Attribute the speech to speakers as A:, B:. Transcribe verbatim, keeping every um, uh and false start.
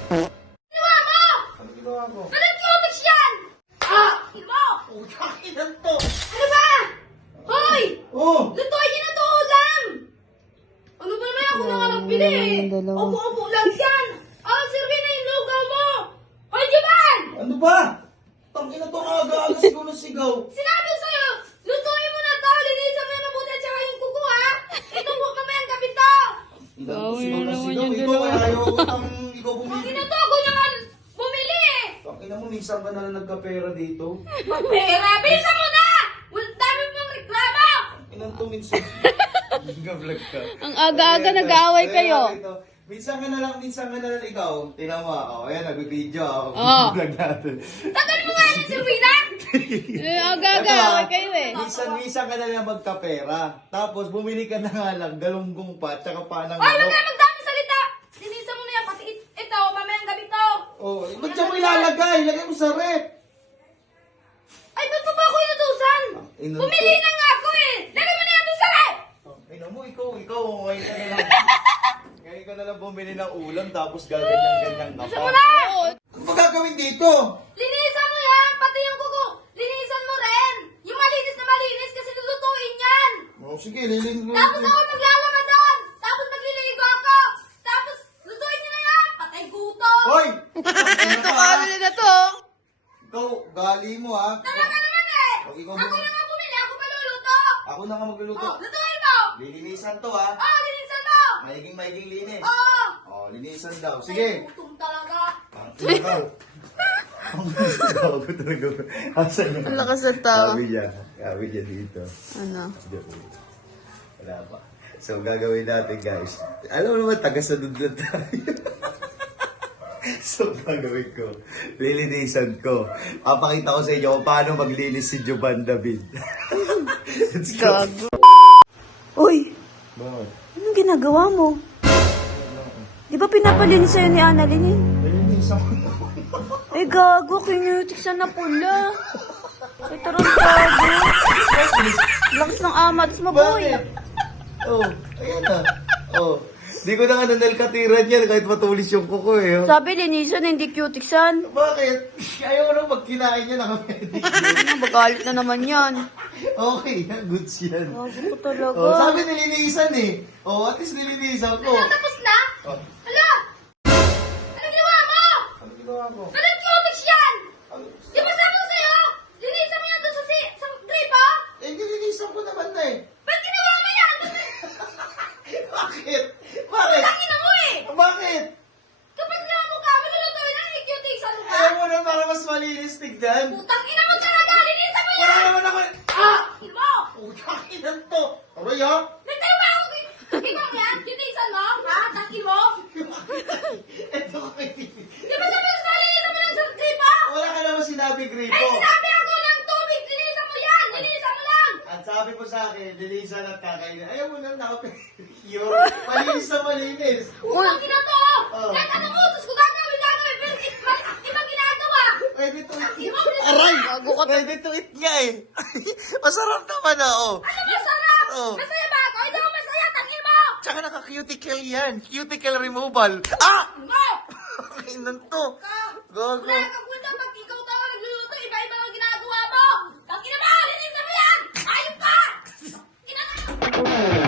A: Ginawa mo!
B: Ano ginawa ko?
A: Nag-cutex yan! Ah! Mo!
B: Oh, kakinan to!
A: Ano ba? Hoy!
B: Oh!
A: Lutuin niyo na to ulam! Ano ba naman ako na lang pili eh? Opo-opo lang yan! Oh, sirvin na yung lugaw mo! Hoy, Juban!
B: Ano ba? Tangina to, aga-aga sigaw na sigaw.
A: Sinabi sa'yo, lutuin mo na to! Linisan mo yung mabuti at saka yung kuko ha! Ito po mamayang gabi to!
B: Sigaw na sigaw. Ikaw ay ayaw ko tang ikaw
A: Ang
B: bumili.
A: ina to, ako na nga bumili eh!
B: Tangina mo, minsan ka na lang nagkapera dito.
A: Pera, bilisan mo na! Wala dami pang reklamo!
B: Inan to minsan. Nag-vlog ka.
C: Ang aga-aga nag-aaway kayo.
B: Minsan ka na lang, minsan ka na lang ikaw. Tingnan mo ako. Ayan, nag-video ako.
C: Oo.
B: Vlog natin.
A: Tagal mo nga yung sirvina!
C: Eh, aga-aga away kayo eh.
B: Minsan-minsan ka na lang magkapera. Tapos bumili ka na nga lang, galunggong pa, tsaka panang
A: Ay, wag
B: manok.
A: ka magdami salita! Linisan mo na yan, pati it- ito, mamayang gabi to!
B: Oh, eh, ba't siya mo ilalagay? Ilagay mo sa rep.
A: Ay, ba't pa ba ako inutusan?
B: Inutusan?
A: Pumili na nga ako eh! Lagay mo na yan doon sa rep!
B: Ay, mo, ikaw, ikaw, ngayon ka na lang. Ngayon ka na lang bumili ng ulam, tapos gaganyan-ganyan ka
A: Gusto
B: pa.
A: mo na!
C: Oo.
B: Ano ba gagawin dito?
A: Linisan mo yan, pati yung kuko! Linisan mo rin! Yung malinis na malinis kasi lulutuin yan!
B: Oh, sige, lilin mo.
A: Tapos ako maglalaba doon! Tapos magliligo ako! Tapos lutuin niyo na yan! Patay gutom!
B: Hoy!
C: Ito kami na to.
B: Ikaw, gali mo ha.
A: Talaga naman eh!
B: Huwag ikaw
A: Ako
B: mo.
A: na nga bumili, ako maluluto!
B: Ako na nga magluluto.
A: Oh, lutuin mo!
B: Lilinisan to ha.
A: Oh, linisan mo!
B: Maiging-maiging linis.
A: Oo!
B: Oh, linisan daw. Sige.
A: Gutom talaga!
B: Ikaw. Ako talaga. Asan yun?
C: Ang lakas ng tao.
B: Sabi niya. Sabi niya dito.
C: Ano?
B: Wala pa. So, gagawin natin, guys. Alam mo naman, taga-sunod lang tayo. So, gagawin ko. Lilinisan ko. Papakita ko sa inyo kung paano maglinis si Juban David. Let's go.
C: Gago. Uy,
B: Bakit?
C: anong ginagawa mo? Di ba pinapalinis sa'yo ni Annalyn eh?
B: Nilinisan ko.
C: Ay, gago, kinutiksan na pula. Ay, tarantado. Lakas ng ama, tapos mabuhay.
B: Bakit? Oh, ayan na. Oh. Di ko na nga nanalkatiran yan kahit matulis yung kuko eh. Oh.
C: Sabi, linisan, hindi cutiksan.
B: Bakit? Ayaw ko nang magkinain niya nakapwede.
C: Ano, magalit na naman yan.
B: Okay, goods yan.
C: Gago ko talaga.
B: Oh, sabi nilinisan eh. Oh, at least nilinisan ko.
A: Ano, tapos na?
B: Oh,
A: Hala! Ano ginawa mo?
B: ano ginawa ko?
A: Nag-cutex yan!
B: Ano?
A: Di ba sabi ko sa'yo? Linisan mo yan doon sa, si sa gripo?
B: Eh, nilinisan ko naman na eh.
A: Ba't ginawa mo yan?
B: Bakit? Bakit?
A: Tangina mo eh!
B: Bakit?
A: Kapag nga mo ka, malulutuin na i-cutexan mo ka?
B: Ayaw mo na para mas malinis tignan.
A: Putang ina mo talaga! Linisan mo
B: Wala
A: yan!
B: naman ako. Ah!
A: Ano mo?
B: Putang ina to. Aray ha?
A: Nagtayo ba ako? Ikaw yan? Cutexan mo? Ha? Tangin mo?
B: Ito ko kay
A: Di ba sabi ko sa linisan mo lang sa gripo?
B: Wala ka naman sinabi, Gripo.
A: Ay, sinabi ako ng tubig! Linisan mo yan! Linisan mo lang!
B: At sabi ko sa akin, linisan at kakainin. Ayaw mo na nakapigyo. Malinis na malinis.
A: Putang ina to!
B: Oh.
A: Kahit anong utos ko gagawin gagawin, pero i- mali- ibang ginagawa!
B: Pwede to eat.
A: Di ba?
B: Aray!
C: Gago ka.
B: Pwede to eat nga eh. Masarap naman ah, oh.
A: Ano masarap?
B: Oh.
A: Masaya ba ako? Hindi ako masaya, tangin mo!
B: Tsaka naka-cuticle yan. Cuticle removal. Ah!
A: Ano?
B: Kainan to. Gago.
A: Wala kang kwenta pag ikaw tawa nagluluto, iba-iba ang ginagawa mo! Tangin mo! Linisan mo yan! Ayop ka! Ina na!